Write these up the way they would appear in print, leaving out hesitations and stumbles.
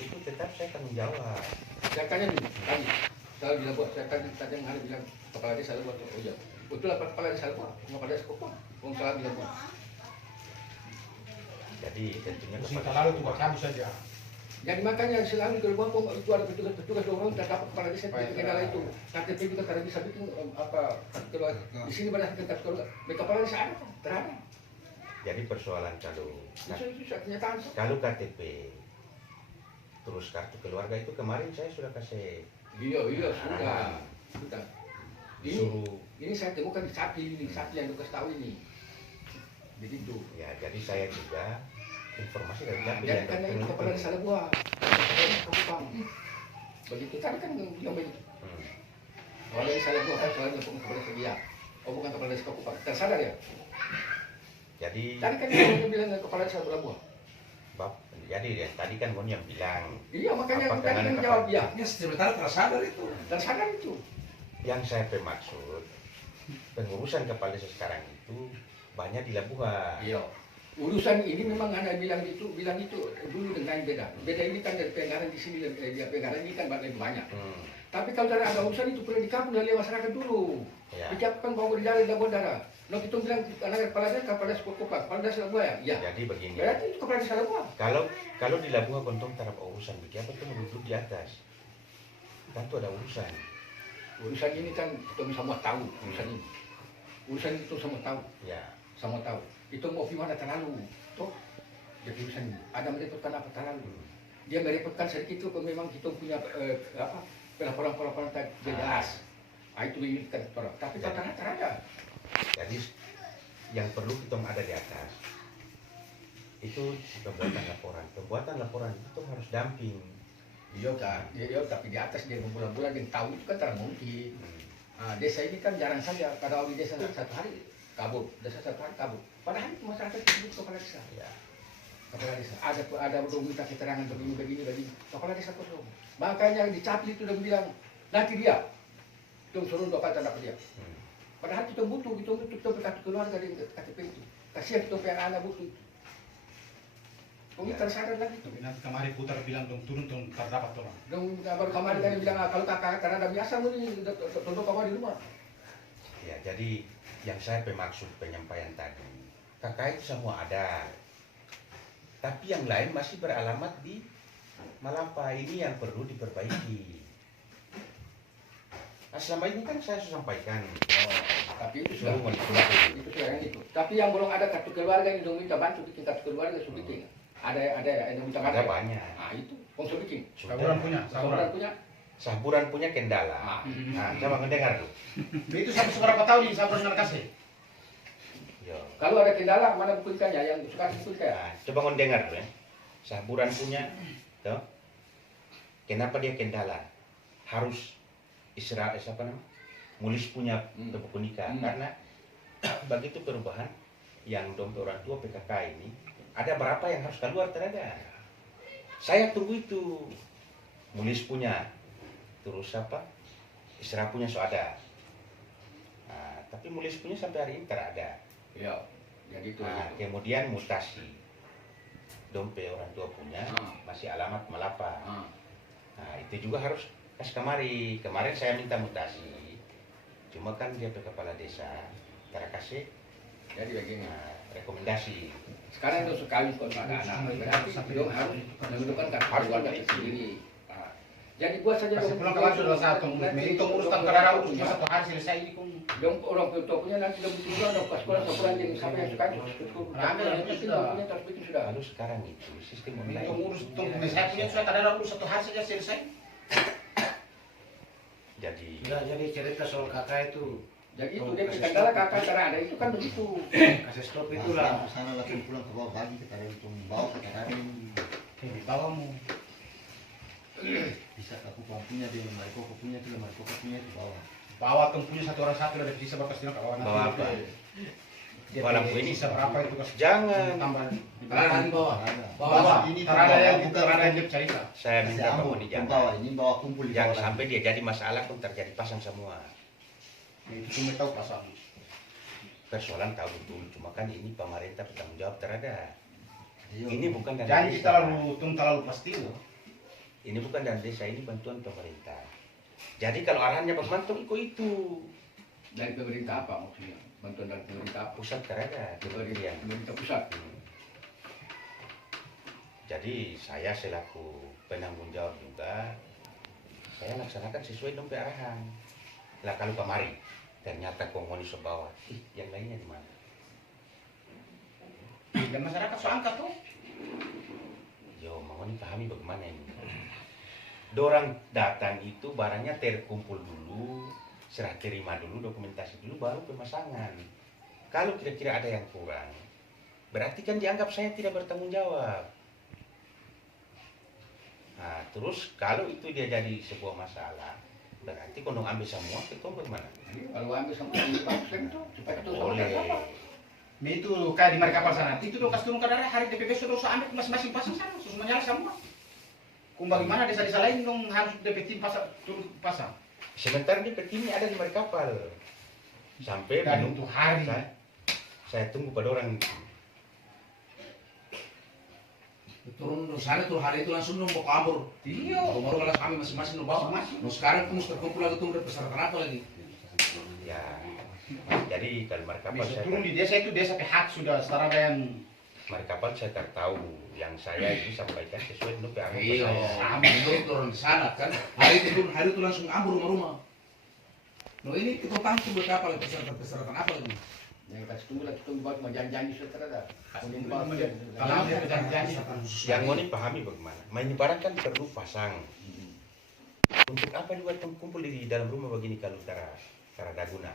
itu tetap saya tanggung jawab. Saya tanya nih tadi, saya bilang buat saya tadi yang ada bilang kepala desa buat, oh iya, betul apa kepala desa buat, kepala desa kok, orang salah bilang buat. Jadi tentunya Singkat lalu tuh habis saja. Jadi makanya selalu kalau buat itu ada petugas orang terdapat kepala desa di kendala itu. KTP juga karena bisa bikin apa kalau di sini pada tingkat kalau kepala desa ada, terada. Jadi persoalan Itu kenyataan. kalau KTP terus kartu keluarga itu kemarin saya sudah kasih Iya sudah. disuruh Ini saya temukan sapi yang Lukas tahu ini. Jadi itu. ya, jadi saya juga informasi dari Nah, KTP jadi karena itu kepala desa buat. Begitu tadi kan yang begitu. Kalau yang salah buat kan soalnya kepala desa dia. Oh bukan kepala desa Kupang. Tersadar ya? Jadi Tadi kan yang bilang kepala desa buat. jadi ya, tadi kan Mon yang bilang Iya makanya Apa tadi dengan kan kepala- jawab ya. Ya sebentar tersadar itu. Tersadar itu. yang saya maksud pengurusan kepala desa sekarang itu banyak di Labuhan. Iya. Urusan ini memang ada bilang itu dulu dengan beda. Beda ini kan dari penggaran di sini, penggaran ini kan banyak. Tapi kalau ada urusan itu perlu dikabul oleh masyarakat dulu. Ya. Dicapkan bahwa di dalam darah. Nah kita bilang anak kepala desa kepala desa buaya. Ya. Jadi begini, Berarti itu kepala desa buaya. kalau di Labuhan kontong tarap urusan begitu itu duduk di atas. Kan itu ada urusan. Urusan ini kan kita semua tahu urusan ini. Urusan itu semua tahu, Ya. semua tahu. Itu mau gimana terlalu, toh. Jadi urusan ini ada merepotkan apa terlalu. Dia merepotkan sedikit itu kalau memang kita punya pelaporan tak jelas. Itu ini kan orang. Tapi Jadi- tak ada. Jadi yang perlu kita ada di atas itu pembuatan laporan itu harus damping. Iya kan, iya tapi di atas dia berbulan-bulan yang tahu itu kan tidak mungkin. Nah, desa ini kan jarang saja kalau di desa satu hari kabur, desa satu hari kabur. Padahal itu masyarakat itu kepala desa. Ya. Kepala desa ada udah minta keterangan begini. Kepala desa kosong. Makanya di Capli itu udah bilang nanti dia, itu suruh doa kata dapat dia. Padahal kita butuh berkat keluarga di KTP itu. Kasihan kita punya anak butuh. Kami tersadar lagi. Tapi nanti kemarin putar bilang dong turun dong terdapat orang. Dong baru kemarin kan bilang kalau kakak karena ada biasa ini tonton kawan di rumah. Ya, jadi yang saya maksud penyampaian tadi, kakak itu semua ada. Tapi yang lain masih beralamat di Malapa. Ini yang perlu diperbaiki. Nah, selama ini kan saya sudah sampaikan. Tapi itu sudah Suruh itu sudah yang itu. Tapi yang belum ada kartu keluarga yang dong minta bantu bikin kartu keluarga sudah bikin. Ada yang minta bantu. Ada banyak. Nah itu, kong sudah bikin. Saburan punya, Saudara punya. Saburan punya kendala. Nah, coba mendengar tuh. Itu sampai seberapa tahun ini saburan nggak kasih? Yo. Kalau ada kendala mana bukunya yang suka bukunya. Nah, coba mendengar tuh ya. Saburan punya, tuh. Kenapa dia kendala? Harus Mulis punya buku nikah karena begitu perubahan yang dompet orang tua PKK ini ada berapa yang harus keluar terada. Saya tunggu itu. Mulis punya, terus Isra punya so ada. Nah, tapi Mulis punya sampai hari ini terada. Iya. Jadi itu. Nah, kemudian mutasi. Dompet orang tua punya masih alamat Malapa. Nah, itu juga harus kemari. Kemarin saya minta mutasi. Cuma kan dia kepala desa, kasih Jadi begini. rekomendasi. Sekarang itu sekali kalau ada anak, berarti dong harus menentukan kartu keluarga sendiri. Nah, jadi buat saja Kasih dong. pulang ke sudah satu. Itu uruskan karena cuma satu hari selesai ini pun. Dong orang tua punya nanti dong juga dong pas sekolah sekolah yang siapa yang suka punya terus bikin sudah. Lalu sekarang itu sistem Ini online. urus tunggu saya punya sudah karena urus satu hari saja selesai. Jadi Sudah jadi cerita soal kakak itu Jadi itu dia kendala kakak terada itu kan begitu. kasih stop itulah. Sana lagi pulang ke bawah pagi kita ada untuk bawa ke Tararin. Di bawahmu. Bisa aku punya di lemari koko punya di lemari koko punya di bawah. Bawa tuh punya satu orang satu dari bisa bapak sini ke bawah. bawa apa? Bawa lampu ini. Bisa berapa itu kasih? Jangan. Tambah. Terada di bawah. Ada. Bawah. Ini Terada yang bukan terada yang dia cerita. Saya Kasih minta ambo, kamu di jangan. bawa ini bawa kumpul di Jangan bawah. sampai dia jadi masalah pun terjadi pasang semua. Itu cuma tahu pasang. Persoalan tahu betul, cuma kan ini pemerintah bertanggung jawab terhadap. Iya. Ini bukan dana Janji desa. terlalu pasti loh. ini bukan dana desa, ini bantuan pemerintah. Jadi kalau arahannya Pak Manto ikut itu. Dari pemerintah apa maksudnya? Bantuan dari pemerintah apa? Pusat kerja kementerian. Pemerintah pusat. Jadi saya selaku penanggung jawab juga, saya laksanakan sesuai dengan arahan. Lah kalau kemarin ternyata kongoni sebawa, yang lainnya di mana? Dan masyarakat so angkat tuh. Yo, mau pahami bagaimana ini. Dorang datang itu barangnya terkumpul dulu, serah terima dulu, dokumentasi dulu, baru pemasangan. Kalau kira-kira ada yang kurang, berarti kan dianggap saya tidak bertanggung jawab. Nah, terus kalau itu dia jadi sebuah masalah, berarti kalau ambil semua, kita bagaimana? Kalau ambil sama ini bagus kan itu, supaya itu sama Boleh. apa? Nah itu kayak di markapal sana, itu dong kasih turun ke daerah hari DPP sudah usah ambil masing-masing pasang sana, sudah menyala semua. Kung bagaimana desa-desa lain dong harus DPP tim pasang turun pasang. Sementara di peti ini ada di kapal. Sampai Dan menunggu untuk hari. saya tunggu pada orang itu. Turun dari sana tuh hari itu langsung dong mau kabur. Iya. Baru kalau kami masing-masing dong bawa. Masing-masing. Nah sekarang tuh mesti terkumpul lagi tuh persyaratan apa lagi? Ya, jadi kalau kapal Bisa saya turun di desa itu desa pihak sudah setara dengan kapal saya tak tahu. Yang saya itu sampaikan sesuai dengan arahan Iya, saya. kami menurut orang di sana kan. Hari itu langsung kabur rumah-rumah. Loh ini kita tangkap berapa lagi persyaratan apa lagi? Yang kita tunggu lagi tunggu baru mau janji sudah ada. kalau dia berjanji. Yang mau pahami bagaimana? Main barang kan perlu pasang. Untuk apa juga kumpul di dalam rumah begini kalau ada guna.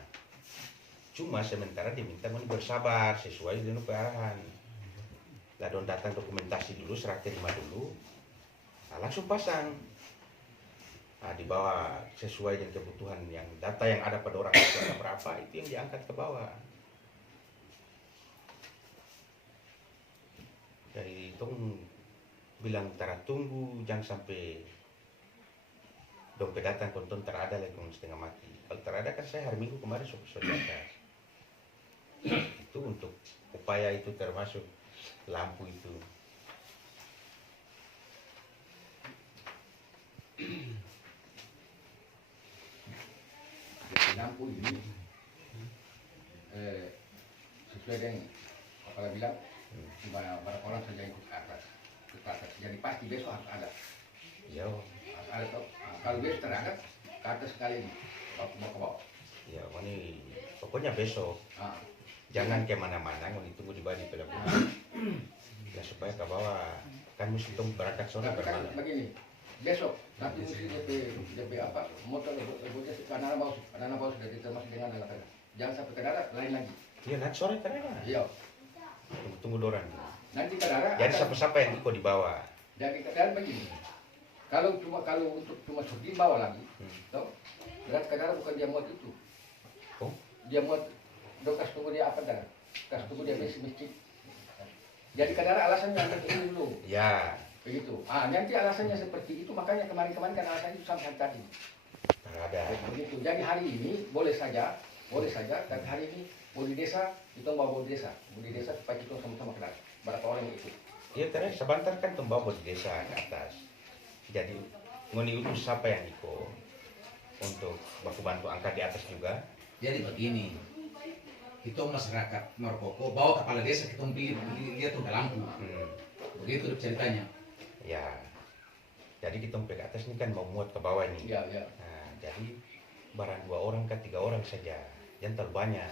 Cuma sementara diminta mau bersabar sesuai dengan arahan. Lah don datang dokumentasi dulu, serah terima dulu, nah, langsung pasang. Nah, di bawah sesuai dengan kebutuhan yang data yang ada pada orang itu ada berapa, itu yang diangkat ke bawah. Jadi itu bilang tara tunggu, jangan sampai dompet datang konton terada lagi setengah mati. Kalau terada kan saya hari Minggu kemarin sudah di atas. Itu untuk upaya itu termasuk lampu itu. Jadi lampu ini sesuai dengan kepala bilang berapa orang saja ikut ke atas. Jadi pasti besok harus ada. Ya, Harus ada toh. Nah, kalau besok terangkat ke atas sekali ini, bawa ke bawah. ya ini pokoknya besok. Ah, Jangan kemana-mana, ini tunggu di bawah di pelabuhan. Ya supaya ke bawah, kan mesti tunggu berangkat sore tapi kan bermalam. begini, besok nanti mesti DP apa motor bocah anak bawah sudah termasuk dengan anak anak. Jangan sampai ke darat lain lagi. Iya, nanti sore terada. Iya. Tunggu dorang. Nanti ke darat. Jadi siapa-siapa yang ikut di bawah. Jadi ke darat begini. Kalau untuk cuma di bawah lagi, toh berat ke darat bukan dia muat itu. Oh, Dia muat dokas tunggu dia apa darat? Kas tunggu dia masjid. Jadi ke darat alasannya untuk ini dulu. ya, Begitu. Ah, nanti alasannya seperti itu, makanya kemarin-kemarin kan alasannya itu sampai tadi. terada. Begitu. Jadi hari ini boleh saja, dan hari ini bodi desa kita bawa bodi desa supaya kita sama-sama kenal. Berapa orang yang ikut? Iya, terus sebentar kan membawa di desa ke atas. Jadi ngoni utus siapa yang ikut untuk baku bantu angkat di atas juga. Jadi begini, kita masyarakat Markoko bawa kepala desa kita lihat tuh ke lampu. Begitu ceritanya. Ya, jadi kita sampai ke atas ini kan mau muat ke bawah ini. Iya, iya. Nah, jadi barang 2 orang ke 3 orang saja, jangan terlalu banyak.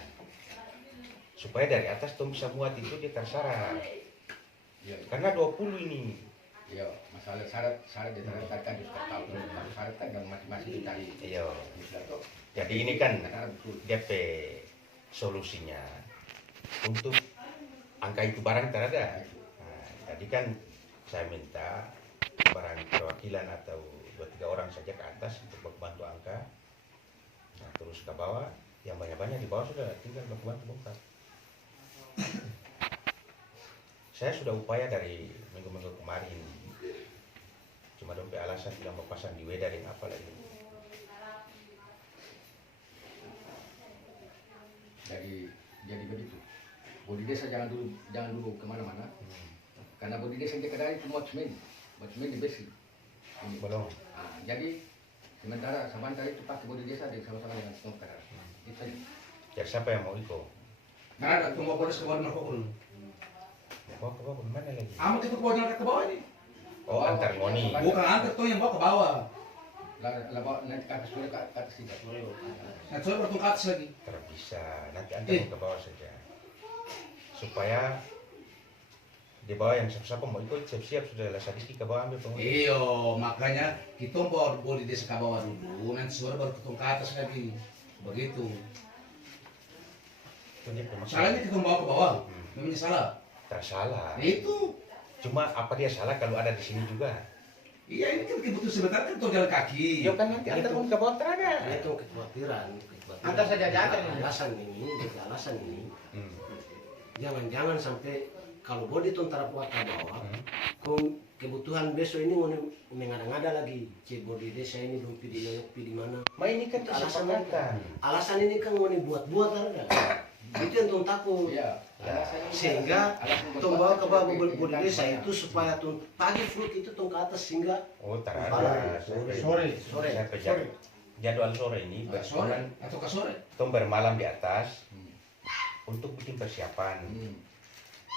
Supaya dari atas tuh bisa muat itu dia tersyarat. Iya. Karena 20 ini. Iya, masalah syarat dia terangkat juga tahu. Kalau syarat kan yang masing-masing dicari. Iya. Sudah toh. Jadi ini kan Karena betul. DP solusinya untuk angka itu barang terada. Nah, jadi kan saya minta barang perwakilan atau 2-3 orang saja ke atas untuk bantu angka. Nah, terus ke bawah, yang banyak-banyak di bawah sudah tinggal bantu bongkar. Saya sudah upaya dari minggu-minggu kemarin. Cuma dompet alasan tidak mau pasang di Weda dan apa lagi. Jadi begitu. Bodi desa jangan dulu kemana-mana. Karena bodi desa yang dia kedai itu muat semen di besi. Belum. Nah, jadi sementara Sabanta itu pakai bodi desa dan sama-sama dengan Tong Kadara. Itu saja. Jadi siapa yang mau ikut? Karena ada tunggu bodas ke bawah Markoko dulu. Bawa mana lagi? Amat itu ke bawah ke bawah ini. Oh, antar ngoni. Bukan antar tuh yang bawa ke bawah. Lah bawa nanti ke atas sore ke atas sini. Nah, soalnya bertung ke atas lagi. Terbisa. Nanti antar ke bawah saja. Supaya di bawah yang siapa mau ikut siap-siap sudah lah sedikit ke bawah ambil pengurus. Iyo, makanya kita bawa di desa ke bawah dulu, nanti sore baru ketemu ke atas lagi. Begitu. Itu dia permasalahan. Salahnya kita bawa ke bawah, memangnya salah. Tak salah. Itu. Cuma apa dia salah kalau ada di sini juga? Iya, ini kan kebutuhan sebentar kan tuh jalan kaki. Ya kan nanti antar ke bawah terada. Itu kekhawatiran. Antar saja jajan ini. Alasan ini, jangan-jangan sampai kalau bodi itu antara kuat ke bawah, kebutuhan besok ini mau mengada-ngada lagi. Cek bodi desa ini belum pilih mana. Ma ini kan kesepakatan. Alasan ini kan mau buat-buat ada. Itu yang tong takut. Iya. Sehingga tong bawa ke bawah bodi desa itu supaya tong pagi fruit itu tong ke atas sehingga Oh, terada. Sore. Saya kerja. Jadwal sore ini Sore berjalan. atau ke sore. Tom bermalam di atas untuk bikin persiapan.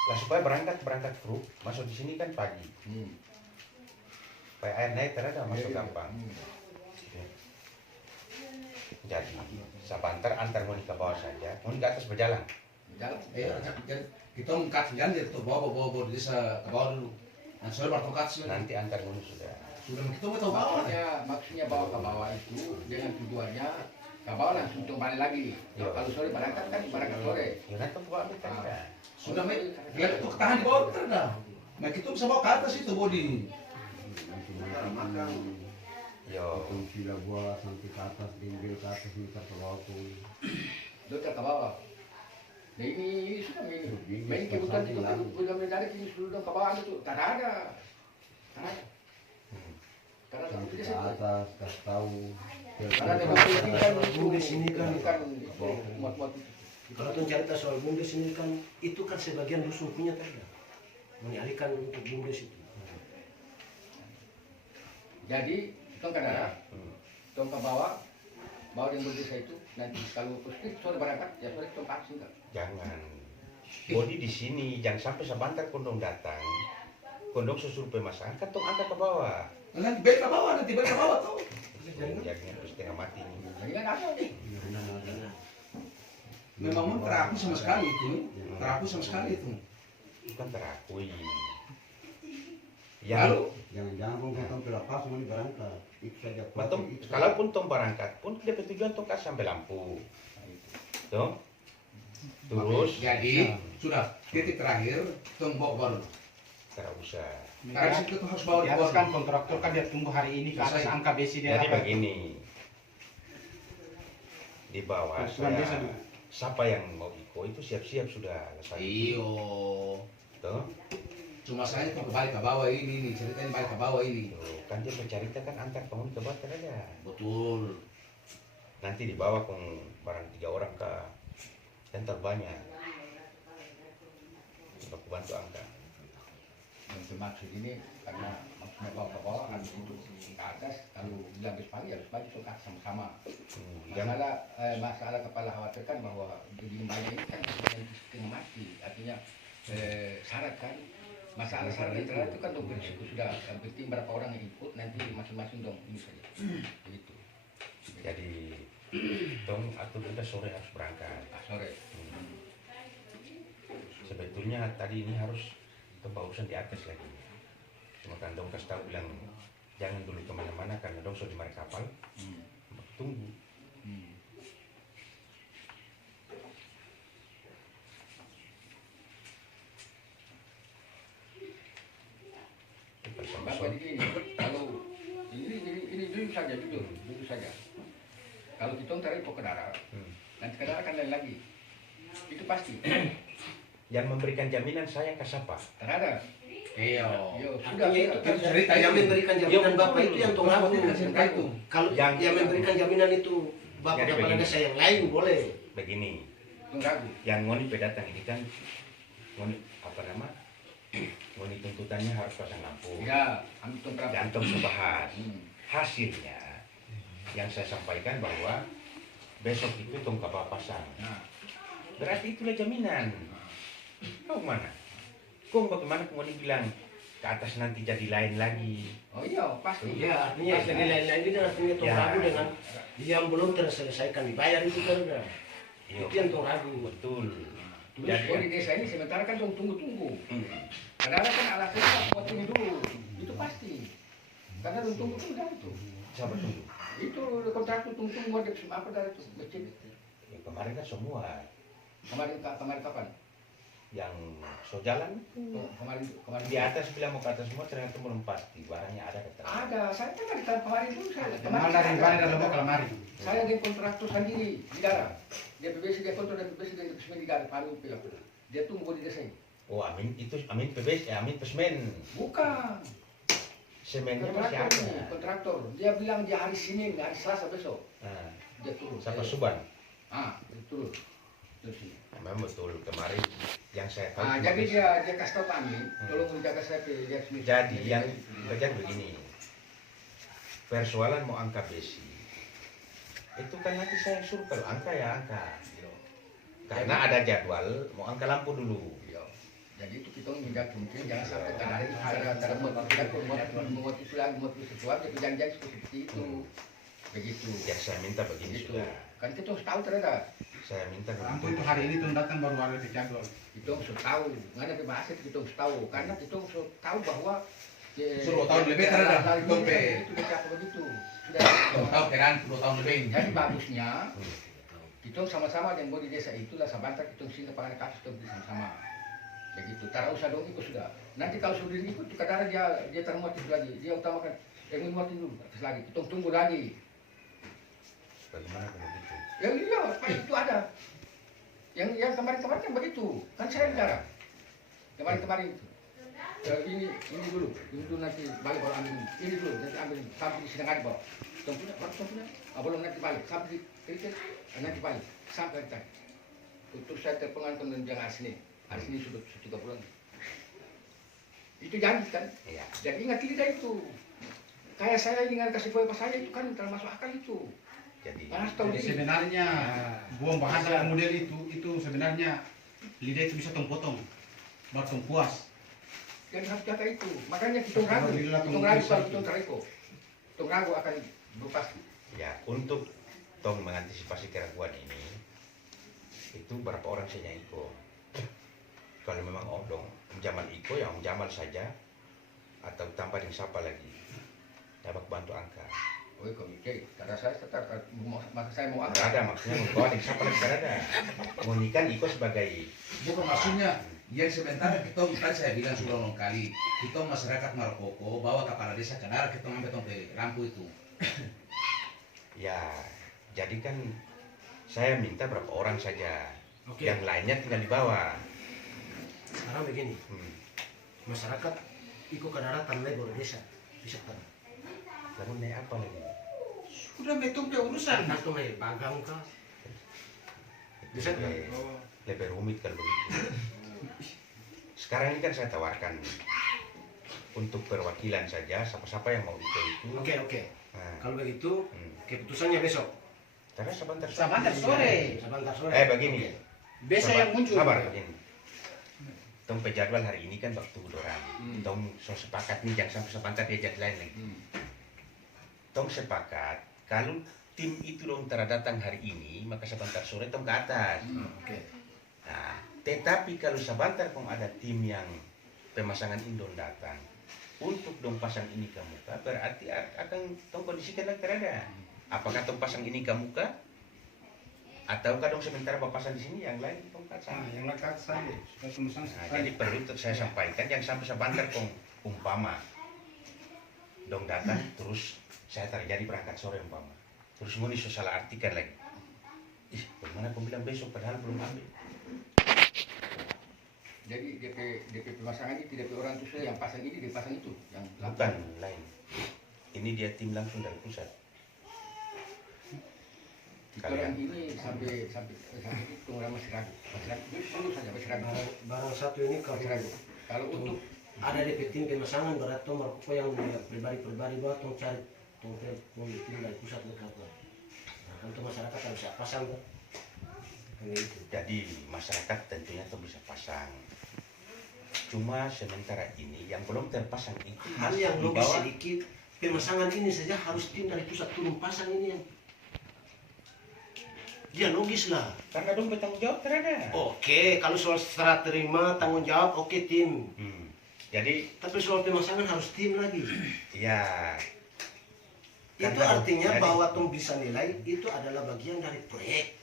Lah supaya berangkat kru masuk di sini kan pagi. Supaya air naik terada masuk gampang. Jadi Sabantar antar Moni ke bawah saja, Moni ke atas berjalan. Jalan. Iya, jadi kita mengkat janji kita bawa di desa ke bawah dulu. Nah, sore baru ke atas lagi. Nanti antar Moni sudah. Sudah kita mau tahu bawah. Maksudnya bawa ke bawah itu dengan tujuannya ke bawah langsung untuk balik lagi. Kalau sore berangkat kan berangkat sore. Ya nanti bawa ambil tanda. Sudah lihat itu tahan di bawah betul dah. Nah, kita bisa bawa ke atas itu bodi. Yo, Sila buat sampai ke atas, diambil ke atas, minta ke bawah tuh. Dokter ke bawah. Nah ini sudah main kebutuhan itu kan udah mencari ini sudah ke bawah itu tak ada. Karena Sampai ke atas, kasih tahu. karena demokrasi ini kan Bumdes ini kan bukan muat-muat itu. kalau tong cerita soal bumdes ini kan itu kan sebagian dusun punya terda menyalihkan untuk bumdes itu. Jadi tong Kadara, tong ke bawah yang berdesa itu nanti kalau positif sore berangkat ya sore tong vaksin kan. jangan. Bodi di sini, jangan sampai Sabantar kondong datang. Kondong susul masyarakat, tong angkat ke bawah. Nanti balik ke bawah, nanti balik ke bawah tuh. Jaringan terus setengah mati ini. Jadi kan ada nih. Memang mun teraku sama sekali itu, teraku sama sekali itu. Bukan terakui. Lalu, Jangan-jangan kalau kita lepas mau berangkat. Itu saja. Matom, kalaupun tong berangkat pun DP tujuan tong kasih sampai lampu. Tuh. Terus jadi sudah titik terakhir, tong bawa baru. tidak usah. Karena situ tuh harus bawa Di di atas bawah. kan kontraktor kan dia tunggu hari ini ke atas Selesai. angka besi dia Jadi dapat. begini. Di bawah Usulan desa saya, dulu. siapa yang mau ikut itu siap-siap sudah. Iyo. Tuh. Cuma saya tuh kembali ke bawah ini nih, ceritanya balik ke bawah ini. Tuh, kan dia bercerita kan antar penghuni ke bawah aja. Betul. Nanti dibawa ke barang 3 orang ke dan terbanyak. Baku bantu angkat. Yang maksud ini karena maksudnya bawa ke bawah habis itu ke atas kalau bilang habis pagi itu ke atas sama-sama. Jangan Masalah kepala khawatirkan bahwa di limbahnya ini kan setengah mati artinya syarat kan masalah syarat itu kan dong berisiko sudah yang penting berapa orang yang ikut nanti masing-masing dong ini saja begitu. jadi tong atau kita sore harus berangkat. Sore. Sebetulnya tadi ini harus tempat urusan di atas lagi. Cuma kan dong kasih tahu bilang jangan dulu kemana-mana karena dong sudah di mari kapal. Tunggu. Bapak ini kalau ini jujur saja. Kalau kita tarik ke darat, nanti ke darat kan lain lagi. Itu pasti. Yang memberikan jaminan saya ke siapa? Terada. Iyo. Sudah. Artinya itu kan cerita yang memberikan jaminan bapak itu yang tong ragu. cerita itu. Kalau Yang- yang memberikan jaminan itu bapak Jadi kepala begini. desa yang lain boleh. Begini, Tong ragu. yang ngoni pedatang ini kan ngoni apa nama? Moni tuntutannya harus pasang lampu. Ya, ambil kontrak. Dan tong sebahas. Hmm. Hasilnya yang saya sampaikan bahwa besok itu tong kapal pasang. Nah, Berarti itulah jaminan. Kau mana? Kau bagaimana kemudian bilang ke atas nanti jadi lain lagi? oh iya, pasti. Ya, artinya jadi lain lagi dan artinya tong Ya. ragu dengan yang belum terselesaikan dibayar itu kan udah. Iya, Itu yang tong ragu. betul. Terus Jadi oh, di desa ini sementara kan tunggu-tunggu. Hmm. Kadang-kadang kan alasannya buat ini dulu, itu pasti. Karena tunggu dah itu. Siapa tunggu? Itu kontrak itu tunggu ada apa dari itu masjid. Ya, kemarin kan semua Kemarin kapan? yang so jalan Oh, kemarin di atas bilang mau ke atas semua ternyata belum pasti barangnya ada kata. ada. Saya kan dari kemarin dulu saya. Kemarin dari saya dalam kalamari. Saya di kontraktor sendiri di dalam. Dia PBC dia kontrak dan PBC dia PBC di dalam palu pilih. Dia tunggu di desa ini. Oh Amin itu Amin PBS Amin Pesmen. Bukan. Semennya masih Kontraktor ini, ada. kontraktor. Dia bilang dia hari Senin, hari Selasa besok. Nah, Dia turun. siapa Suban? Dia turun. Terus ini. Memang betul kemarin yang saya tahu. Jadi dia kasih tahu kami, tolong menjaga saya ke dia sendiri. Jadi yang terjadi begini, persoalan mau angka besi, itu kan nanti saya suruh kalau angka ya angka, karena ada jadwal mau angka lampu dulu. Iya. Jadi itu kita menjaga mungkin jangan sampai ada membuat itu lagi membuat sesuatu jangan seperti itu. Begitu. Ya saya minta begini Begitu. sudah, Kan kita harus tahu ternyata. saya minta Lampu itu hari ini tuh datang baru ada di jadwal. Kita harus tahu. Nggak ada bahasa itu kita harus tahu. Karena kita harus tahu bahwa Suruh tahun lebih terhadap dompet. itu dia begitu. Sudah. Tahu kan 10 tahun lebih. Jadi bagusnya kita sama-sama dengan di desa itulah sabantar kita sini pangan kasus itu sama-sama. Begitu. Tak usah dong ikut sudah. Nanti kalau sudah ikut kadang dia termotif lagi. Dia utamakan yang motif dulu terus lagi. Kita tunggu lagi. bagaimana kalau gitu. Ya iya, pasti itu ada. Yang kemarin-kemarin kan begitu. Kan saya negara. Kemarin-kemarin itu. Ini dulu nanti balik baru ambil ini dulu nanti ambil sampai di sidang ada bawa. Tunggu, belum nanti balik sampai di kritik nanti balik sampai tadi. Untuk saya terpengaruh dengan jangan sini sudah 3 bulan. Itu janji kan? Iya. Jadi ingat tidak itu. Kayak saya dengan kasih poin saya itu kan termasuk akal itu. Jadi Panas tahu Jadi diri. sebenarnya buang bahasa model itu sebenarnya lidah itu bisa tong potong, baru tong puas. Yang harus jaga itu. Makanya kita ragu. Alhamdulillah, Kita ragu kalau kita teriko. Kita ragu akan berpasti. ya untuk tong mengantisipasi keraguan ini, itu berapa orang saya iko. Kalau memang odong jamal iko yang jamal saja atau tanpa dengan siapa lagi dapat bantu angka. Oh, komite. Karena saya tetap maka saya mau Tidak ada maksudnya membawa dengan siapa lagi tidak ada. Monikan iko sebagai Bukan maksudnya yang sementara kita tadi saya bilang sudah ulang kali kita masyarakat Marokoko bawa kepala desa ke darat kita ngambil tong ke lampu itu. ya jadi kan saya minta berapa orang saja. Oke. Yang lainnya tinggal dibawa. Sekarang begini, Hmm. masyarakat ikut ke daratan lebor desa, bisa kan? Lalu naik apa lagi? Sudah betul dia urusan. Atau naik bagang kah? Bisa kan? Lebih rumit kalau begitu. Sekarang ini kan saya tawarkan untuk perwakilan saja, siapa-siapa yang mau ikut itu. Oke. Nah, Kalau begitu, hmm. keputusannya besok. Karena sebentar. Sabantar sore. Sebentar sore. Begini. Besok yang muncul. Sabar begini. Tong pejadwal hari ini kan waktu dorang. Tong so sepakat nih jangan sampai sebentar dia jadi lain lagi. Tong sepakat kalau tim itu dong datang hari ini maka sebentar sore tong ke atas. Oke. Nah, tetapi kalau sebentar kong ada tim yang pemasangan indon datang untuk dong pasang ini ke muka berarti akan tong kondisikan lagi terada. Apakah tong pasang ini ke muka ataukah dong sementara pasang di sini yang lain tong pasang. Yang lekat saja. Sudah pemesan Nah, jadi perlu untuk saya sampaikan yang sampai sebentar kong umpama dong datang terus saya terjadi berangkat sore umpama terus mau salah artikan lagi. Ih, bagaimana kau bilang besok padahal belum ambil. Jadi DP pemasangan ini tidak orang itu yang pasang ini dia pasang itu yang Bukan lain. Ini dia tim langsung dari pusat. Orang ini sampai itu orang masih ragu dulu saja masih ragu. Barang satu ini Masih ragu. Kalau untuk ada DP tim pemasangan berat tong merokok yang pribadi-pribadi bawa tong cari tong telepon tim dari pusat ke apa. Nah, kan tuh masyarakat harus bisa pasang tuh. Kayak itu. Jadi masyarakat tentunya tuh bisa pasang. Cuma sementara ini yang belum terpasang itu Hal masih yang di logis bawah. sedikit, pemasangan ini saja harus tim dari pusat turun pasang ini yang ya logis lah. Karena dong bertanggung jawab terhadap. Oke, kalau soal serah terima tanggung jawab oke tim. Jadi Tapi soal pemasangan harus tim lagi. ya Itu Karena- artinya jadi- bahwa tong bisa nilai itu adalah bagian dari proyek.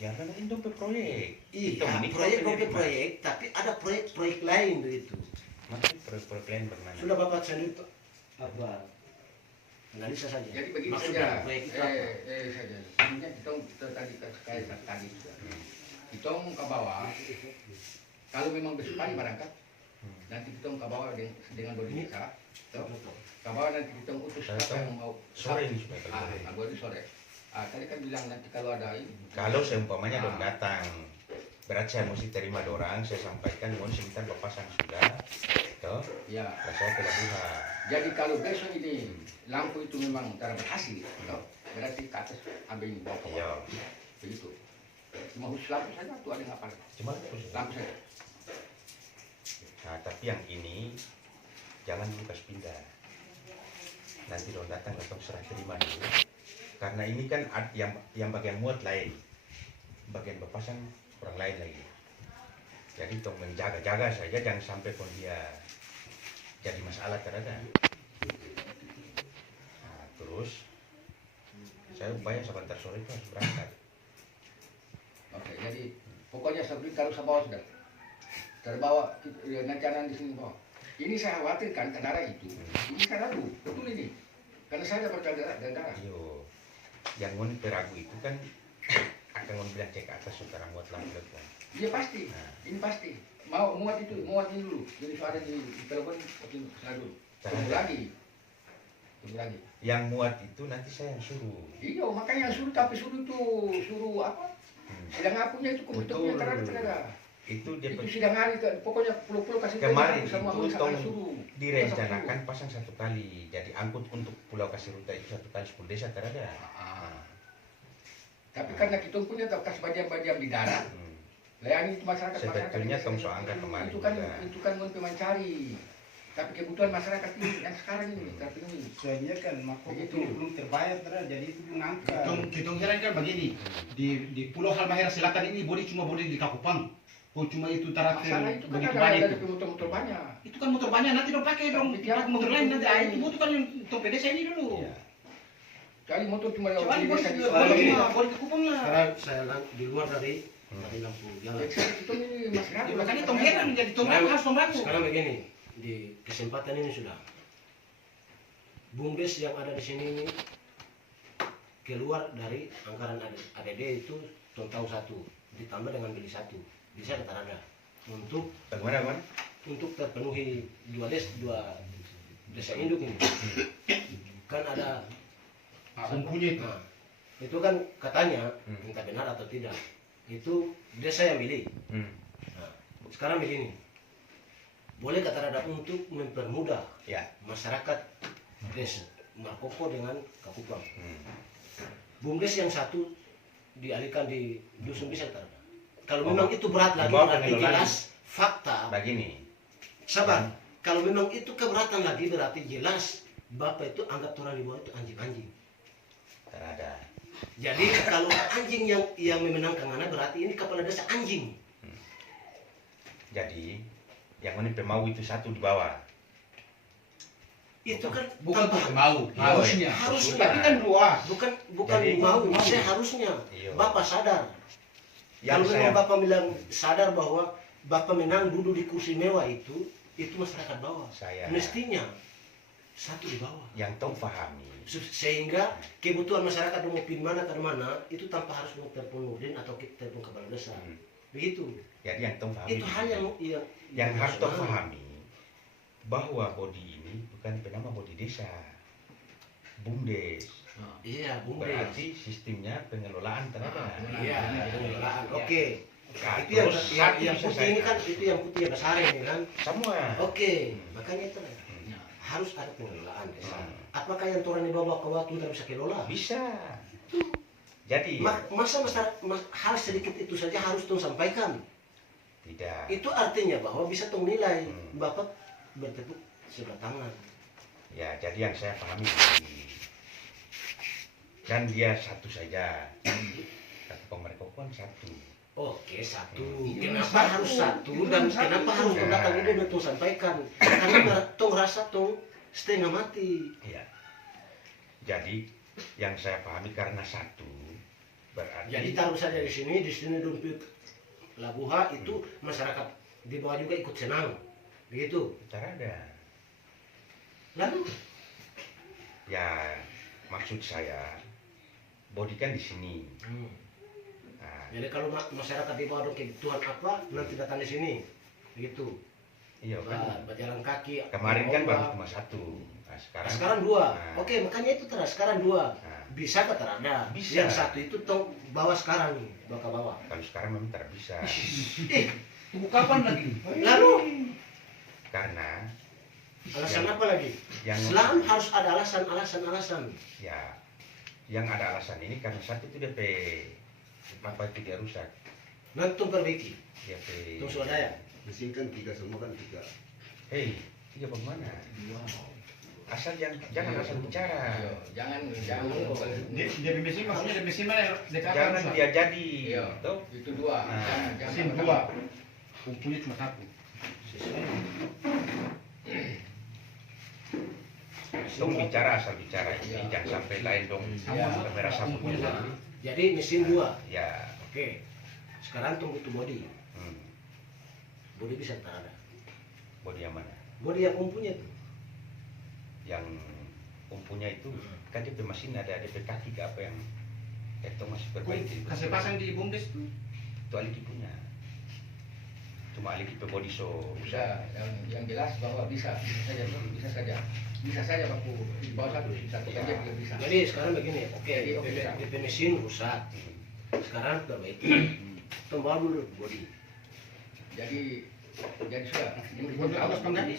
ya memang itu proyek. Iya, Itu menikah proyek oke penerima. proyek, tapi ada proyek-proyek lain begitu. Masih proyek-proyek lain bagaimana? Sudah Bapak sendiri apa? Analisa saja. Jadi begini Maksud saja. dari proyek itu apa? Saja. Sebenarnya kita tadi terkait tadi sudah. Kita ke bawah. Kalau memang besok pagi berangkat, nanti kita ke bawah dengan bodi desa. Ke bawah nanti kita utus Saya siapa tahu. yang mau Sore ini supaya kalau bodi sore. Tadi kan bilang nanti kalau ada ini. Kalau seumpamanya dong datang, berarti saya mesti terima dorang, saya sampaikan, mohon sebentar pasang sudah, toh, Ya. saya pelabuhan. Jadi kalau besok ini lampu itu memang berhasil, toh, berarti ke atas ambil ini bawa ke Iya. bawah. Begitu. Cuma khusus lampu saja tuh ada apa? Cuma itu. Lampu saja. Nah, tapi yang ini jangan lukas pindah. Nanti dong datang atau serah terima dulu. Karena ini kan yang bagian muat lain, bagian berpasang orang lain lagi. Jadi tong menjaga-jaga saja, jangan sampai pun dia jadi masalah terhadap. Nah, terus saya upaya sebentar sore itu harus berangkat. Oke, jadi pokoknya sebelum kalau saya bawa sudah terbawa nanti anak di sini bawa. Ini saya khawatirkan kendaraan itu. Ini saya ragu, betul ini. Karena saya dapat darah. Yo, yang mau peragu itu kan akan mau bilang cek atas saudara muat lagi kan. Dia pasti, ini pasti. Mau muat ini dulu. Jadi soalnya di telepon saya dulu. Tunggu lagi. Yang muat itu nanti saya yang suruh. Iya, makanya yang suruh tapi suruh apa? Sidang apunya itu komputernya terada. Itu dia Itu sidang hari pokoknya pulau-pulau kasih kemarin semua itu sama tong suruh. direncanakan pasang satu kali. Jadi angkut untuk Pulau Kasiruta itu satu kali 10 desa terada. Tapi karena kita punya kas badiam-badiam di darat, layani itu masyarakat. Sebetulnya tong soangga kemarin juga. Itu kan untuk mencari. Tapi kebutuhan masyarakat ini yang sekarang ini, tapi ini. Soalnya kan mako Begitu. itu belum terbayar terus jadi itu mengangkat. Kita kira kan begini, di Pulau Halmahera Selatan ini cuma boleh di Kakupang. Oh cuma itu terakhir Masalah itu kan begitu ada banyak itu. motor-motor banyak. Itu kan motor banyak nanti dong pakai dong Iya, motor lain nanti. motor Itu butuh kan yang untuk pedesa ini dulu. Iya. Kali motor cuma Coba di boleh desa di boleh di Kupang lah. Sekarang saya di luar dari lampu jalan. Itu ini masih ragu. Makanya tong heran jadi tong harus tong ragu. Sekarang begini, di kesempatan ini sudah BUMDes yang ada di sini ini keluar dari anggaran ADD itu tahun 1 ditambah dengan beli 1 bisa ada ada untuk Bagaimana? terpenuhi dua desa induk ini kan ada Bungkunya itu. nah, itu kan katanya entah benar atau tidak itu desa yang milih. Nah, sekarang begini, boleh kata ada untuk mempermudah Ya. masyarakat desa Markoko dengan Kakupang. BUMDes yang satu dialihkan di dusun bisa tak? Kalau memang itu berat lagi Dibawa berarti pengelolaan. jelas fakta. Begini. Sabar. Kalau memang itu keberatan lagi berarti jelas Bapak itu anggap orang di bawah itu anjing-anjing. Terada. Jadi kalau anjing yang memenangkan anak berarti ini kepala desa anjing. Jadi yang mana pemau itu satu di bawah. Itu kan Bukan tanpa- untuk mau, harusnya. harusnya. Tapi kan dua. bukan Jadi- mau, seharusnya Iya. Bapak sadar. Kalau Yang saya memang Bapak bilang sadar bahwa Bapak menang duduk di kursi mewah itu masyarakat bawah. Saya Mestinya satu di bawah. yang tong pahami. Sehingga kebutuhan masyarakat mau pindah mana ke mana itu tanpa harus mau telepon Nurdin atau telepon kepala desa. Begitu. Jadi yang tong pahami. Itu hal yang harus tong pahami bahwa bodi ini bukan penama bodi desa. BUMDes. Iya, BUMDes. Berarti sistemnya pengelolaan terhadap. Iya, pengelolaan. Oke. Nah, Itu yang terus yang satu putih ini selesai. kan, itu yang putih yang besar ini kan. Semua. Oke, makanya itu harus ada pengelolaan desa. Apakah yang turun dibawa ke waktu tidak bisa kelola? Bisa. Jadi Masa hal sedikit itu saja harus tuh sampaikan. tidak. Itu artinya bahwa bisa tuh nilai Hmm. Bapak bertepuk sebelah tangan. Ya, jadi yang saya pahami begini. Kan dia satu saja. Kata pemerintah kan satu. Oke, satu. Iya, Kenapa satu. harus satu Itu dan satu kenapa juga. harus datang itu dan tuh sampaikan? Karena tuh rasa tuh setengah mati. Ya. Jadi yang saya pahami karena satu berarti Jadi taruh saja di sini Dumpit Labuha itu masyarakat di bawah juga ikut senang, begitu. ada. Lalu Ya, maksud saya body kan di sini. Nah, jadi kalau masyarakat di bawah ada kebutuhan apa nanti datang di sini, begitu. iya kan. Berjalan kaki. Kemarin kan baru ombak. cuma satu. Nah, Sekarang dua. Nah. Oke, makanya itu terus sekarang dua. Nah, Bisa ke terada. Bisa. Yang satu itu tong bawa sekarang nih, bawa ke bawah. kalau sekarang memang tidak bisa. Tunggu kapan lagi? Lalu Karena alasan Yang- apa lagi? yang Selalu harus ada alasan. ya yang ada alasan ini karena satu itu DP apa itu dia rusak. Nanti tong perbaiki. DP Tong swadaya. Mesin kan 3 semua kan 3. Hei, tiga bagaimana? Asal jangan asal bicara. Iya, jangan Dia mesin maksudnya dia mesin mana? DKP Jangan rusak. dia jadi. Iya. Tuh. Itu dua. Nah, Mesin jangan dua. Punya cuma satu. Dong bicara asal bicara ini jangan sampai lain dong Iya. kamera sapu dulu. Jadi mesin dua. Ya. Oke. Sekarang tunggu tuh body. Hmm. Body bisa terada. Bodi yang mana? Body yang umpunya tuh. Yang umpunya itu kan dia mesin ada DP kaki ke apa yang itu masih perbaiki. Kasih pasang di bumdes tuh. Itu Aliki punya. Cuma Aliki pe body so bisa yang jelas bahwa bisa saja Pak di bawah satu saja belum bisa. Jadi sekarang begini, oke, Jadi, oke, bisa. DP mesin rusak. Sekarang perbaiki. Tong bawa dulu body. Jadi sudah. Ini Bunda awas pengganti.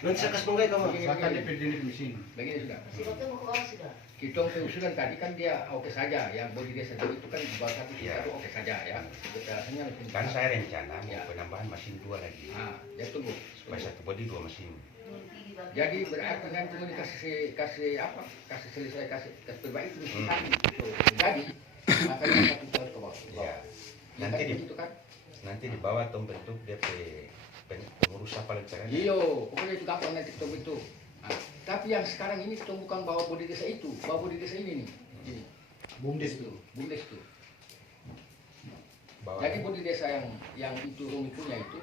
Nanti saya kasih penggai kamu. Silakan dia mesin. Begini sudah. Sifatnya mau ke bawah sudah. Kita usulan tadi kan dia oke saja, yang body dia sendiri itu kan di bawah satu Iya. itu oke saja ya. Rasanya kan saya rencana mau Ya. penambahan mesin 2 lagi. Nah, ya tunggu. Supaya satu body 2 mesin. Jadi berarti nanti mau kasih apa? Kasih selesai kasih perbaiki mesin tadi. Itu jadi makanya satu tahun ke bawah. Ya. Nanti Nanti di begitu kan? nanti di bawah tong bentuk DP pengurus apa lagi caranya? Iyo, pokoknya itu gampang nanti kita itu. Nah, tapi yang sekarang ini kita bukan bawa bodi desa itu, bawa bodi desa ini nih. Ini. Bumdes tuh. Bumdes itu. Bawah. Jadi bodi desa yang itu Rumi punya itu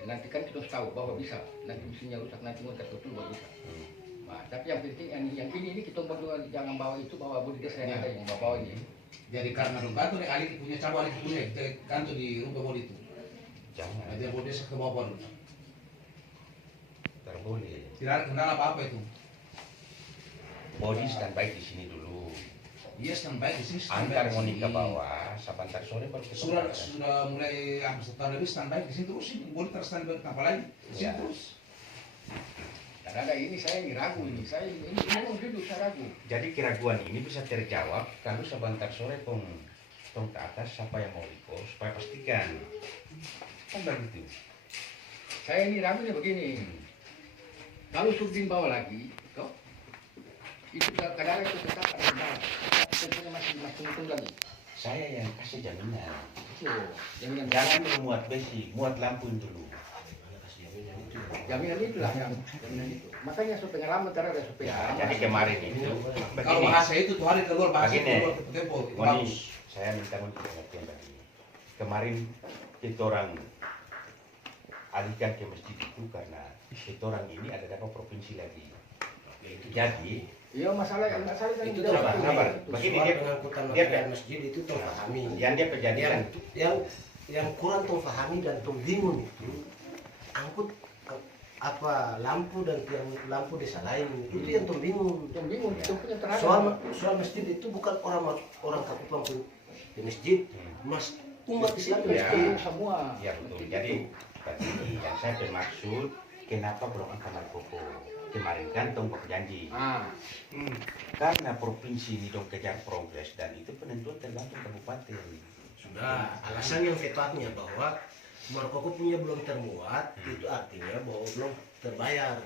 nanti kan kita harus tahu bahwa bisa. Nanti mesinnya rusak nanti mau betul baru bisa. Nah, tapi yang penting yang ini kita berdua jangan bawa itu, bawa bodi desa yang ada yang bawa ini. Jadi karena dong kantor yang Aliki punya cabang Aliki punya kita kantor di rumah bodi itu. Jangan. Nah, dia bodi ke bawah dulu. Tak boleh. Tidak ada kendala apa-apa itu. Body standby di sini dulu. Iya standby di sini. standby Antar di Moni sini. ke bawah, sabantar sore baru kita Sudah berangkat. sudah mulai hampir setahun lebih standby di sini terus ini bodi terus standby apa lagi? Di sini Ya. terus. Dan ada ini saya ini ragu ini, saya ini memang duduk saya ragu. Jadi keraguan ini bisa terjawab kalau sebentar sore tong ke atas siapa yang mau ikut supaya pastikan. Kan begitu. Saya ini ragunya begini. Kalau Sudin bawa lagi, toh, itu kadang itu tetap ada kendala. Tentunya masih untung lagi. Saya yang kasih jaminan. Itu jaminan. Jangan memuat besi, muat lampu dulu. Jaminan itulah yang jaminan itu. Makanya so pengalaman karena ada so Ya, pengalaman. jadi kemarin itu Kalau begini. bahasa itu tuh hari keluar bahasa itu Begini. keluar tempo itu Moni, bagus. saya minta untuk pengertian tadi. Kemarin kita orang alihkan ke masjid itu karena kita orang ini ada dapat provinsi lagi. Jadi Iya masalah kan Itu tidak sabar, usah. sabar. Itu Begini, soal dia- pengangkutan dia- material masjid itu tong pahami. yang dia kejadian yang kurang tong pahami dan tong bingung itu angkut apa lampu dan tiang lampu desa lain itu yang tong bingung. Yang bingung, itu punya terhadap. Soal masjid itu bukan orang Kapuang di masjid, mas umat Islam di Ya. masjid. semua. Ya betul. Jadi yang saya bermaksud kenapa belum angka Markoko? Kemarin kan tong berjanji. Ah, Karena provinsi ini dong kejar progres dan itu penentuan tergantung kabupaten. Sudah, alasan yang ketatnya bahwa Markoko punya belum termuat, itu artinya bahwa belum terbayar.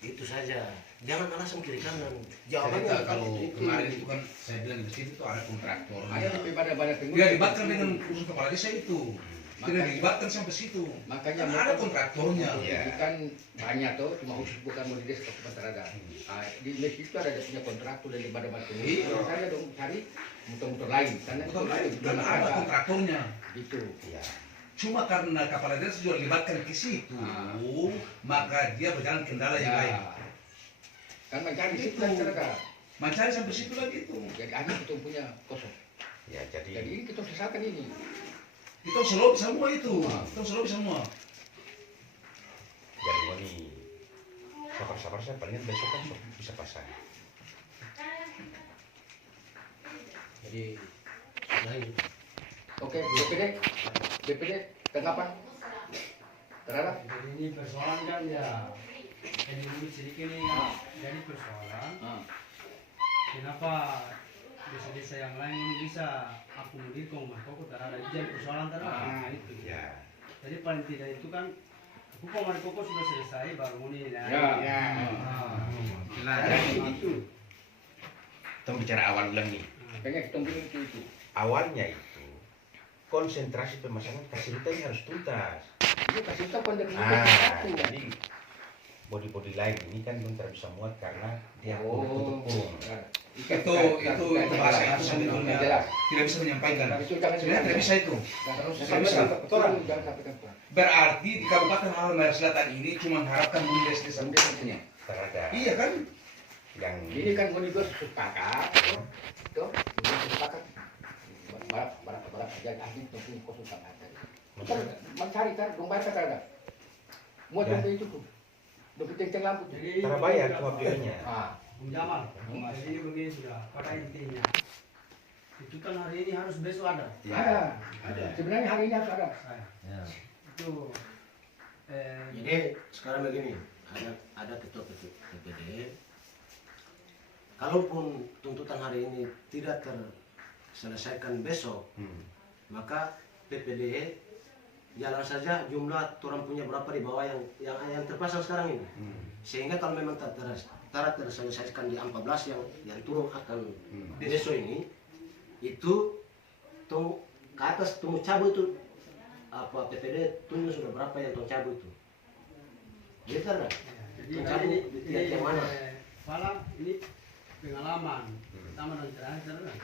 Itu saja. Jangan alasan kiri kanan. Jawabannya Cerita kalau itu. kemarin itu kan saya bilang di masjid itu ada kontraktor. ada lebih banyak Tidak dilibatkan dengan urusan kepala desa itu. Tidak dilibatkan sampai situ. Makanya Kan ada kontraktornya. Iya. itu kan banyak tuh, cuma khusus bukan mau di desa kabupaten ada. Ah, di Mesir itu ada dia punya kontraktor dari badan Iya. Kalau saya dong cari motor-motor lain karena Betul, dan ada kontraktornya. gitu. Ya. Cuma karena kepala desa juga dilibatkan ke situ, maka dia berjalan kendala yang lain. Kan mencari Itu. situ masyarakat. Mencari sampai situ lagi itu. Jadi akhirnya kita punya kosong. Ya Jadi jadi ini kita sesalkan ini. Itu selalu semua itu. Itu selalu semua. jadi mau nih sabar-sabar saya palingan besok kan bisa pasang. Jadi sudah itu. Oke, BPD tanggapan terhadap Jadi ini persoalan kan ya, jadi dulu sedikit ini ya, jadi persoalan kenapa desa-desa yang lain ini bisa akomodir kong Markoko terhadap itu jadi persoalan terhadap itu. Ya. Jadi paling tidak itu kan hukum Markoko sudah selesai baru ini ya. Ya. Jadi itu. Kita bicara awal bilang nih. Pengen kita bilang itu. Awalnya itu konsentrasi pemasangan fasilitas ini harus tuntas. Ini kasih tahu pada Jadi body-body lain ini kan belum bisa muat karena dia tutup kurung. Itu bahasa itu sebetulnya tidak bisa menyampaikan. Sebenarnya tidak bisa itu. Jangan sampaikan. Berarti di Kabupaten Halmahera Selatan ini cuma mengharapkan bumdes desa punya. Terhadap Iya kan? yang Ini kan mau juga sepakat, tuh, sepakat. Barat aja ahli tentu kosong sangat. Kita mencari kan, dombar kata ada. Muat Ya. domba itu tuh, domba tenceng lampu. Jadi terbayar cuma belinya. Bung Jamal, jadi ini begini sudah, pada intinya itu kan hari ini harus besok ada. Ada. Sebenarnya hari ini harus ada. Saya. Itu Jadi sekarang begini, ada ketua PPD. Kalaupun tuntutan hari ini tidak terselesaikan besok, maka PPD jalan saja jumlah orang punya berapa di bawah yang terpasang sekarang ini. Sehingga kalau memang terselesaikan di 14 yang turun akan besok ini, itu tunggu ke atas tunggu cabut itu apa PPD tunggu sudah berapa yang tunggu cabut itu. Jadi karena jadi tunggu tadi cabut ini yang mana? Falang ini pengalaman pertama dan terakhir kan.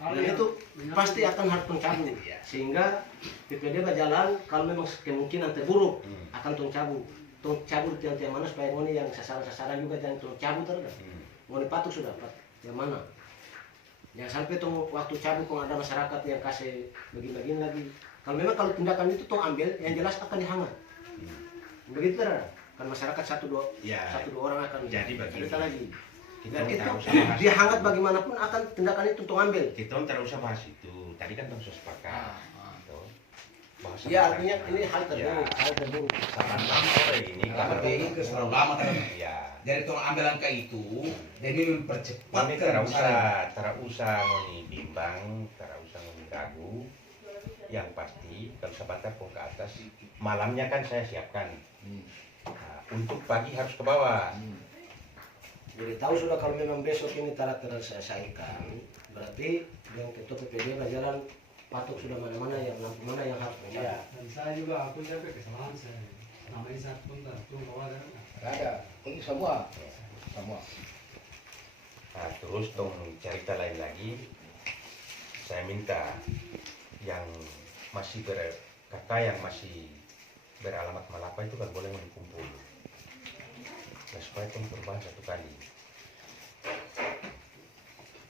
Dan itu pasti akan harus cabut sehingga PPD berjalan kalau memang kemungkinan terburuk akan cabut yang mana supaya ini yang sasaran juga jangan cabut terus mau dipatuk sudah Pak yang mana jangan sampai waktu cabut kalau ada masyarakat yang kasih begini lagi kalau tindakan itu ambil yang jelas akan dihangat begitu kan masyarakat satu dua orang akan Jadi bagi cerita lagi kita dan itu tak usah bahas. dia hangat bagaimanapun akan tindakan itu ambil. Kita tidak usah bahas itu. Tadi kan sudah sepakat. Gitu. Bahasa Ya artinya masyarakat. ini hal terburuk. Saran sore ini Karena ini terlalu lama kan. ya. Jadi tolong ambil angka itu demi mempercepat Ini tidak usah mau bimbang, tidak usah mau ragu. Yang pasti kalau sebatas pun ke atas, malamnya kan saya siapkan. Nah, untuk pagi harus ke bawah. Jadi tahu sudah kalau memang besok ini terselesaikan, berarti yang ketua PPD berjalan patok sudah mana mana yang harus berjalan. Dan saya juga aku sampai kesalahan saya. Namanya saya pun turun ke bawah kan. Ada. Ini semua. Nah, terus dong cerita lain lagi, saya minta yang masih kakak yang masih beralamat Malapa itu kan boleh mengumpul. Nah, supaya itu perubahan satu kali.